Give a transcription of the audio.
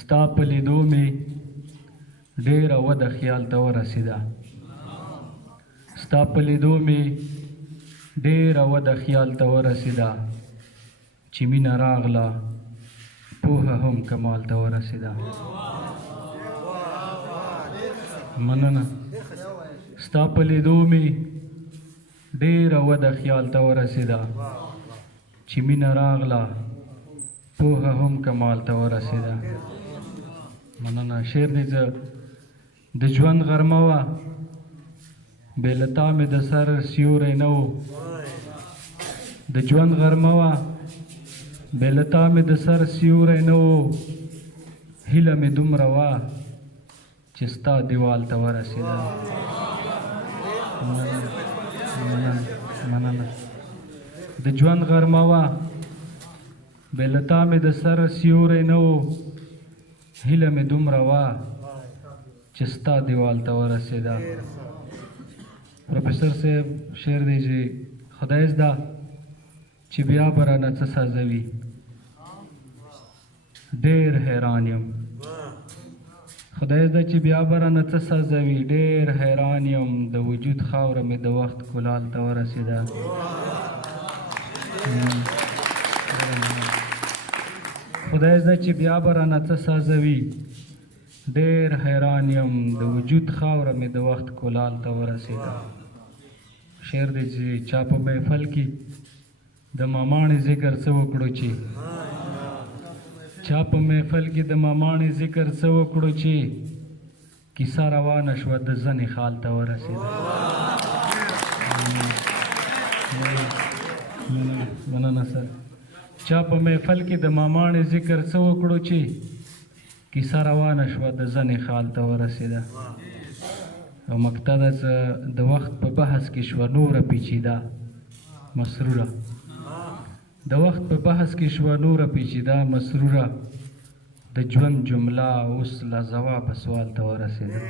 ستا په لیدو مې ډېره وده خیال ته ورسېده ستا په لیدو مې ډېره وده خیال ته ورسېده چې مینه راغله پوهه هم کمال ته ورسېده مننه ستا په لیدو مې ډېره وده خیال ته ورسېده چې مینه راغله پوهه هم کمال ته ورسېده مننه شعر دی زه د ژوند غرمه وه بې له تا مې د سر سیوری نه و د ژوند غرمه وه بې له تا مې د سر سیوری نه و هیله مې دومره وه چې ستا دیوال ته ورسېده مننه د ژوند غرمه وه بې له تا مې د سر سیوری نه و هیله مې دومره وه چې ستا دیوال ته ورسېده پروفیسر صاحب شعر دی چې خدای زده چې بیا به رانه څه سازوي ډېر حیران یم خدای زده چې بیا به رانه څه سازوي ډېر حیران یم د وجود خاوره مې د وخت کلال ته ورسېده خدای زده چې بیا به رانه څه سازوي ډېر حیران یم د وجود خاوره مې د وخت کلال ته ورسېده شعر دی چې چا په محفل کې د ماماڼې ذکر څه وکړو چې چا په محفل کې د ماماڼې ذکر څه وکړو چې کیسه روانه شوه د زنې خال ته ورسېده مننه سر چا په محفل کې د ماماڼې ذکر څه وکړو چې کیسه روانه شوه د زنې خال ته ورسېده او مقطع ده د وخت په بحث کې شوه نوره پیچیده مسروره د وخت په بحث کې شوه نوره پیچیده مسروره د ژوند جمله اوس لا ځواب سوال ته ورسېده